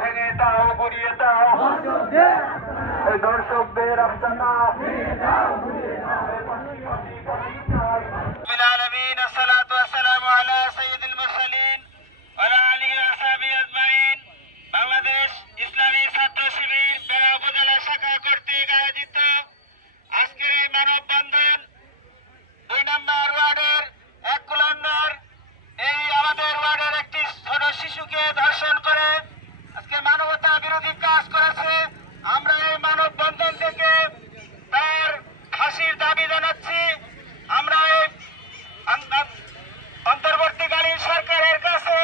ভেঙে দাও গুড়িয়ে দাও এই দর্শকদের আফসানা العالمين الصلاة والسلام على سيد المرسلين وعلى آله وصحبه أجمعين বাংলাদেশ ইসলামী ছাত্র শিবির বেড়া উপজেলা শাখা কর্তৃক আয়োজিত আজকের এই মানববন্ধন 2 নম্বর ওয়ার্ডের এক কুলাঙ্গার এই আমাদের ওয়ার্ডের একটি ছোট শিশুকে ধর্ষণ করে আজকে মানবতা বিরোধী কাজ করেছে। আমরা এই মানববন্ধন থেকে তার ফাঁসির দাবি জানাচ্ছি। আমরা এই অন্তর্বর্তীকালীন সরকারের কাছে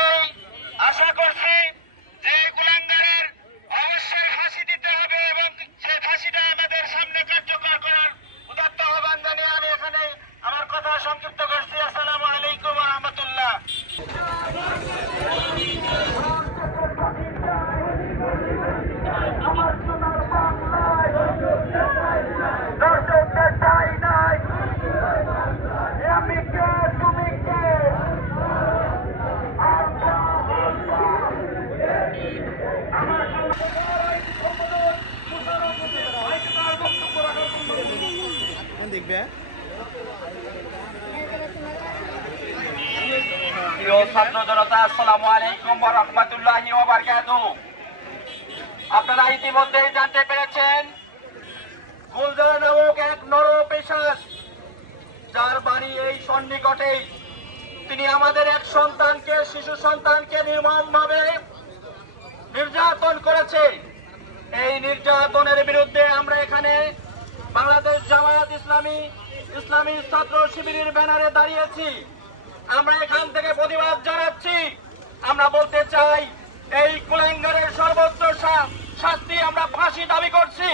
এই আশা করছি যে কুলাঙ্গারের অবশ্যই ফাঁসি দিতে হবে এবং সেই ফাঁসিটা আমাদের সামনে কার্যকর করার উদাত্ত আহ্বান জানিয়ে আমি এখানে আমার কথা সংক্ষিপ্ত করছি। আসসালামু আলাইকুম ওয়া রাহমাতুল্লাহ। প্রিয় ছাত্র জনতা, আসসালামু আলাইকুম ওয়া রাহমাতুল্লাহি ওয়া বারাকাতুহু। আপনারা ইতিমধ্যেই জানতে পেরেছেন গুলজার নামক এক নরপিশাচ যার বাড়ি এই সন্নিকটেই, তিনি আমাদের এক সন্তানকে শিশু সন্তানকে নির্মমভাবে নির্যাতন করেছে। এই নির্যাতনের বিরুদ্ধে আমরা এখানে বাংলাদেশ জামায়াত ইসলামী ছাত্র শিবিরের ব্যানারে দাঁড়িয়েছি। আমরা এখান থেকে প্রতিবাদ জানাচ্ছি। আমরা বলতে চাই এই কুলাঙ্গারের সর্বোচ্চ শাস্তি আমরা ফাঁসি দাবি করছি।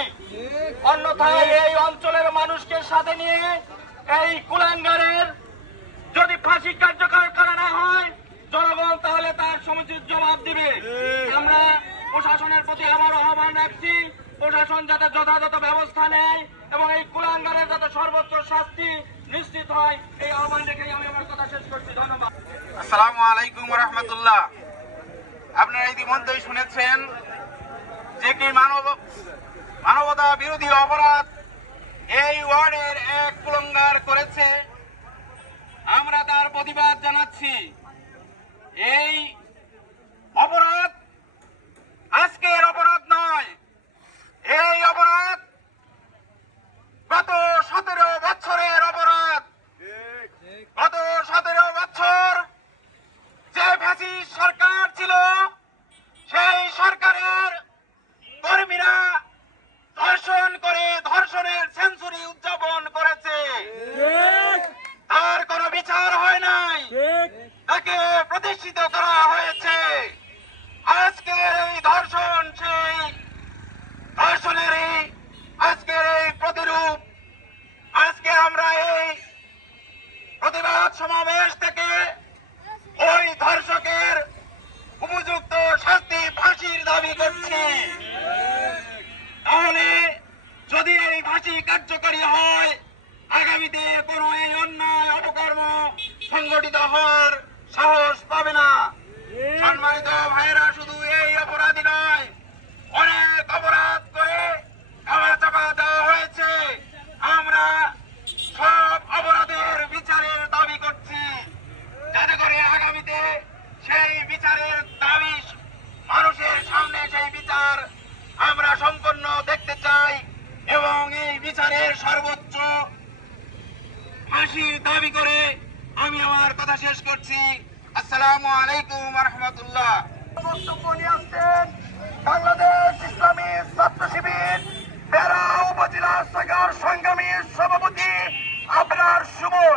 অন্যথায় এই অঞ্চলের মানুষকে সাথে নিয়ে এই কুলাঙ্গারের যদি ফাঁসি কার্যকর করা না হয় জনগণ তাহলে তার সমুচিত জবাব দিবে। আমরা প্রশাসনের প্রতি আবার আহ্বান রাখছি, প্রশাসন যাতে যথাযথ ব্যবস্থা নেয় এবং এই কুলাঙ্গারের যাতে সর্বোচ্চ শাস্তি নিশ্চিত হয়, এই আহ্বান রেখেই আমি আমার কথা শেষ করছি। ধন্যবাদ। আসসালামু আলাইকুম ওয়া রাহমাতুল্লাহ। আপনারা ইতিমধ্যেই শুনেছেন যে কি মানবতা বিরোধী অপরাধ এই ওয়ার্ডের এক কুলাঙ্গার করেছে। আমরা তার প্রতিবাদ জানাচ্ছি। এই অপরাধ আজকের অপরাধ নয়, এই অপরাধ গত 17 বছরের অপরাধ। গত 17 বছর যে ফ্যাসিস্ট সরকার ছিল সেই সরকারের কর্মীরা ধর্ষণ করে ধর্ষণের সেঞ্চুরি উদযাপন করেছে। তার কোনো বিচার হয় নাই, তাকে প্রতিষ্ঠিত করা হয়েছে। আজকের এই ধর্ষণ সেই ধর্ষণেরই আজকের এই প্রতিরূপ। আজকে আমরা এই প্রতিবাদ সমাবেশ থেকে ওই ধর্ষকের উপযুক্ত শাস্তি ফাঁসির দাবি করছি। তাহলে যদি এই ফাঁসি কার্যকরী হয় আগামীতে কোনো এই অন্যায় অপকর্ম সংগঠিত হওয়ার সাহস পাবে না। সম্মানিত ভাইয়েরা, শুধু এই অপরাধী নয়, অনেক অপরাধ করে চাপা দেওয়া হয়েছে। আমরা সব অপরাধের বিচারের দাবি করছি, যাতে করে আগামীতে সেই বিচারের দাবি মানুষের সামনে সেই বিচার আমরা সম্পন্ন দেখতে চাই এবং এই বিচারের সর্বোচ্চ ফাঁসির দাবি করে আমি আমার কথা শেষ করছি। আসসালামু আলাইকুম ওয়া রাহমাতুল্লাহ। বক্তব্য নিয়ে আসছেন বাংলাদেশ ইসলামী ছাত্র শিবির বেড়া উপজেলা শাখার সংগ্রামী সভাপতি আবরার সুমন।